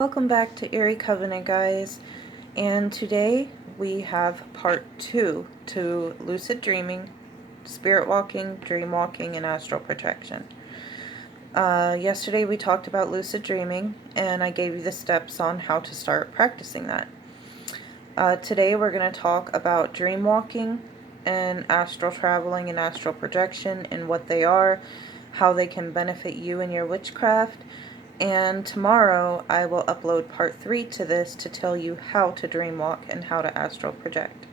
Welcome back to Eerie Covenant, guys, and today we have part 2 to lucid dreaming, spirit walking, dream walking, and astral projection. Yesterday we talked about lucid dreaming, and I gave you the steps on how to start practicing that. Today we're going to talk about dream walking and astral traveling and astral projection and what they are, how they can benefit you in your witchcraft. And tomorrow I will upload part 3 to this to tell you how to dream walk and how to astral project.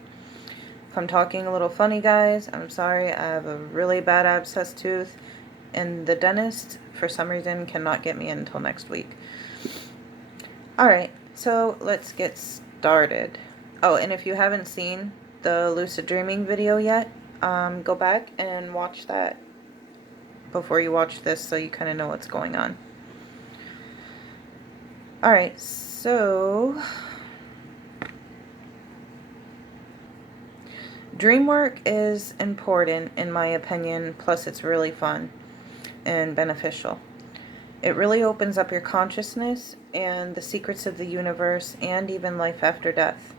If I'm talking a little funny, guys, I'm sorry. I have a really bad abscess tooth, and the dentist, for some reason, cannot get me in until next week. Alright, so let's get started. Oh, and if you haven't seen the lucid dreaming video yet, go back and watch that before you watch this so you kind of know what's going on. Alright, so dream work is important in my opinion, plus it's really fun and beneficial. It really opens up your consciousness and the secrets of the universe and even life after death.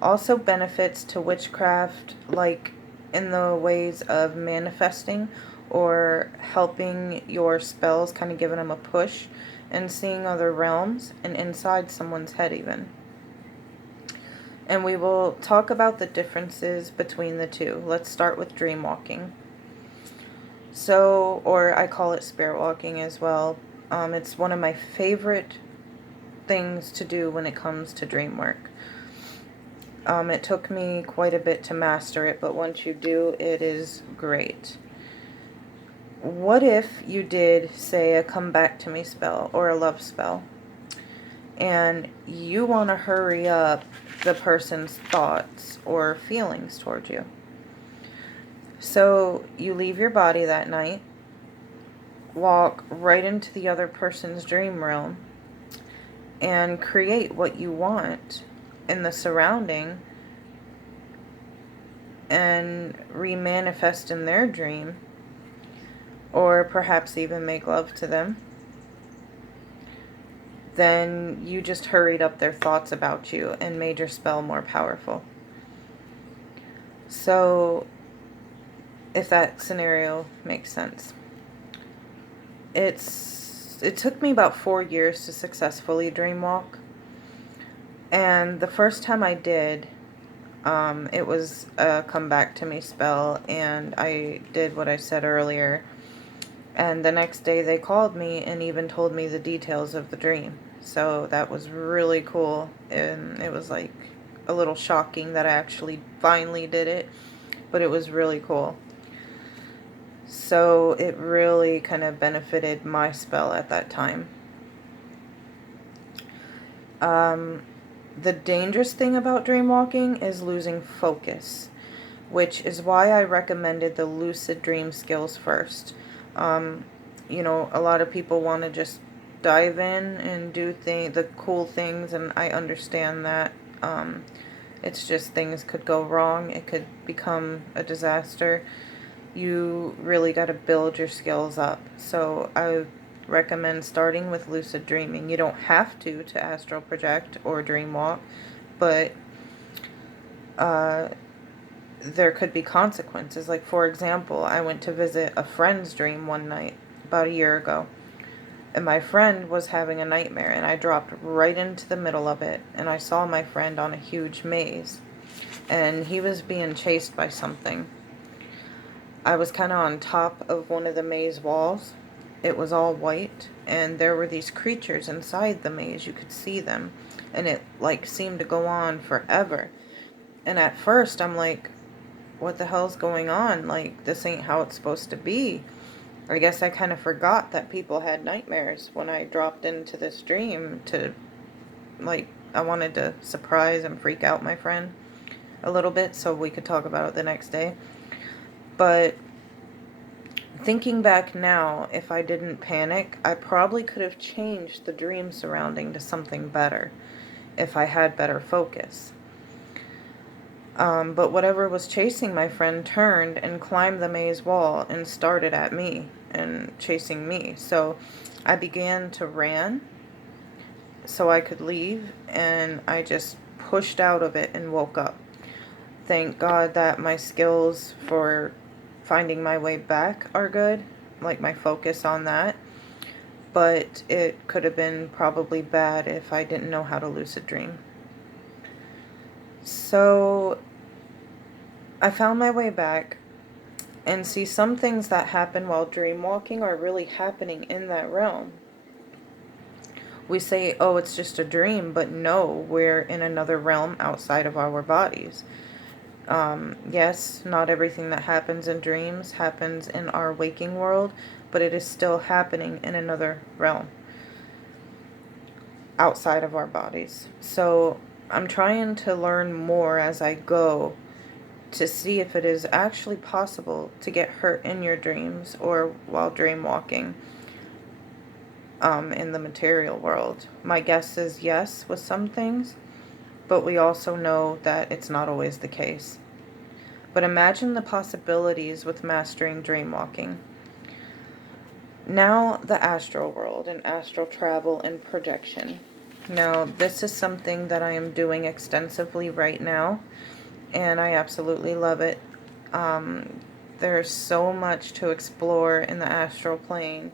Also benefits to witchcraft, like in the ways of manifesting or helping your spells, kind of giving them a push and seeing other realms and inside someone's head even. And we will talk about the differences between the two. Let's start with dream walking. So, or I call it spirit walking as well. It's one of my favorite things to do when it comes to dream work. It took me quite a bit to master it, but once you do, it is great. What if you did, say, a come back to me spell or a love spell, and you want to hurry up the person's thoughts or feelings towards you? So you leave your body that night, walk right into the other person's dream realm, and create what you want in the surrounding and remanifest in their dream, or perhaps even make love to them. Then you just hurried up their thoughts about you and made your spell more powerful. So, if that scenario makes sense. It took me about 4 years to successfully dream walk. And the first time I did, it was a come back to me spell, and I did what I said earlier. And the next day they called me and even told me the details of the dream. So that was really cool. And it was like a little shocking that I actually finally did it. But it was really cool. So it really kind of benefited my spell at that time. The dangerous thing about dream walking is losing focus, which is why I recommended the lucid dream skills first. You know, a lot of people want to just dive in and do the cool things, and I understand that. It's just things could go wrong. It could become a disaster. You really got to build your skills up. So I recommend starting with lucid dreaming. You don't have to astral project or dream walk, but there could be consequences. Like, for example, I went to visit a friend's dream one night about a year ago, and my friend was having a nightmare, and I dropped right into the middle of it, and I saw my friend on a huge maze, and he was being chased by something. I was kind of on top of one of the maze walls. It was all white, and there were these creatures inside the maze. You could see them, and it like seemed to go on forever. And at first I'm like, what the hell's going on? Like, this ain't how it's supposed to be. I guess I kind of forgot that people had nightmares when I dropped into this dream to, like, I wanted to surprise and freak out my friend a little bit so we could talk about it the next day. But thinking back now, if I didn't panic, I probably could have changed the dream surrounding to something better if I had better focus. But whatever was chasing my friend turned and climbed the maze wall and started at me and chasing me. So I began to run, so I could leave, and I just pushed out of it and woke up. Thank God that my skills for finding my way back are good, like my focus on that. But it could have been probably bad if I didn't know how to lucid dream. So I found my way back, and see, some things that happen while dream walking are really happening in that realm. We say, oh, it's just a dream, but no, we're in another realm outside of our bodies. Yes, not everything that happens in dreams happens in our waking world, but it is still happening in another realm outside of our bodies. So I'm trying to learn more as I go to see if it is actually possible to get hurt in your dreams or while dream walking in the material world. My guess is yes with some things, but we also know that it's not always the case. But imagine the possibilities with mastering dream walking. Now, the astral world and astral travel and projection. Now, this is something that I am doing extensively right now, and I absolutely love it. There's so much to explore in the astral plane.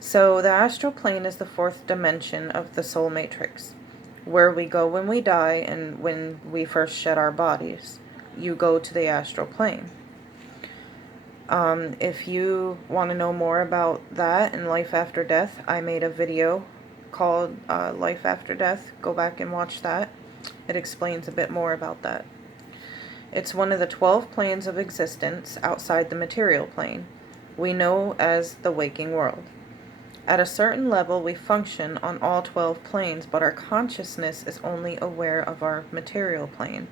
So, the astral plane is the fourth dimension of the soul matrix, where we go when we die and when we first shed our bodies. You go to the astral plane. If you want to know more about that and life after death, I made a video called Life After Death. Go back and watch that. It explains a bit more about that. It's one of the 12 planes of existence outside the material plane, we know as the waking world. At a certain level, we function on all 12 planes, but our consciousness is only aware of our material plane.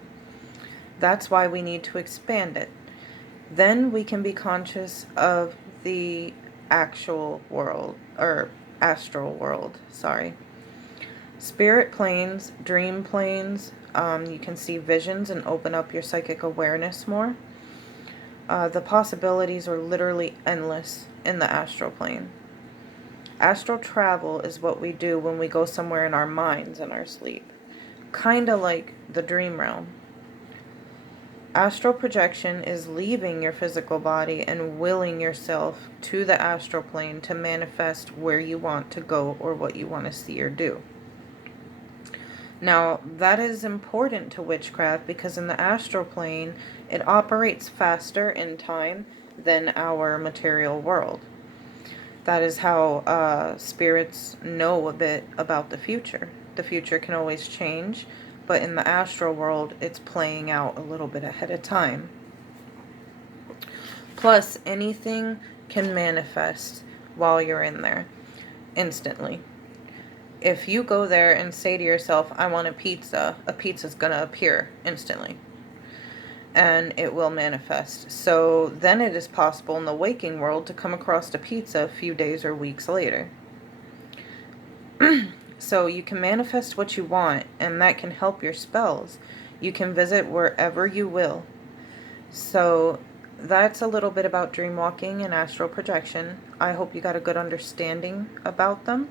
That's why we need to expand it. Then we can be conscious of the actual world, or astral world, sorry. Spirit planes, dream planes, you can see visions and open up your psychic awareness more. The possibilities are literally endless in the astral plane. Astral travel is what we do when we go somewhere in our minds in our sleep. Kinda like the dream realm. Astral projection is leaving your physical body and willing yourself to the astral plane to manifest where you want to go or what you want to see or do. Now, that is important to witchcraft because in the astral plane, it operates faster in time than our material world. That is how spirits know a bit about the future. The future can always change, but in the astral world, it's playing out a little bit ahead of time. Plus, anything can manifest while you're in there, instantly. If you go there and say to yourself, I want a pizza's going to appear instantly. And it will manifest. So then it is possible in the waking world to come across a pizza a few days or weeks later. So you can manifest what you want, and that can help your spells. You can visit wherever you will. So that's a little bit about dream walking and astral projection. I hope you got a good understanding about them.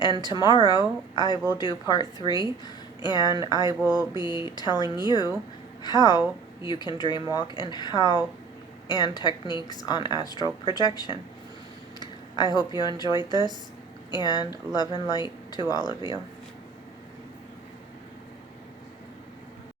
And tomorrow I will do part 3, and I will be telling you how you can dream walk and techniques on astral projection. I hope you enjoyed this, and love and light to all of you.